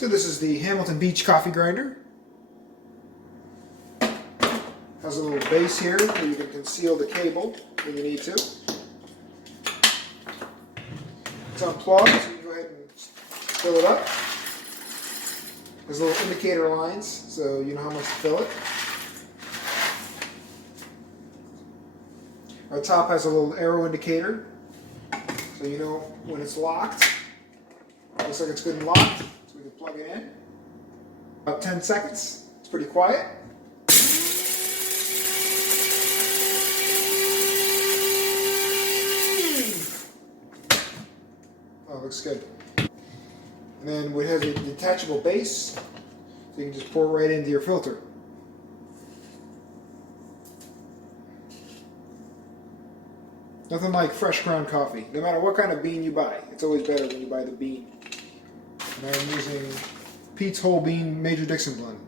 So this is the Hamilton Beach coffee grinder. Has a little base here where you can conceal the cable when you need to. It's unplugged, so you can go ahead and fill it up. There's little indicator lines, so you know how much to fill it. Our top has a little arrow indicator, so you know when it's locked. Looks like it's good and locked, so we can plug it in. About 10 seconds. It's pretty quiet. Oh, looks good. And then it has a detachable base, so you can just pour it right into your filter. Nothing like fresh ground coffee. No matter what kind of bean you buy, it's always better when you buy the bean. And I'm using Pete's Whole Bean Major Dixon blend.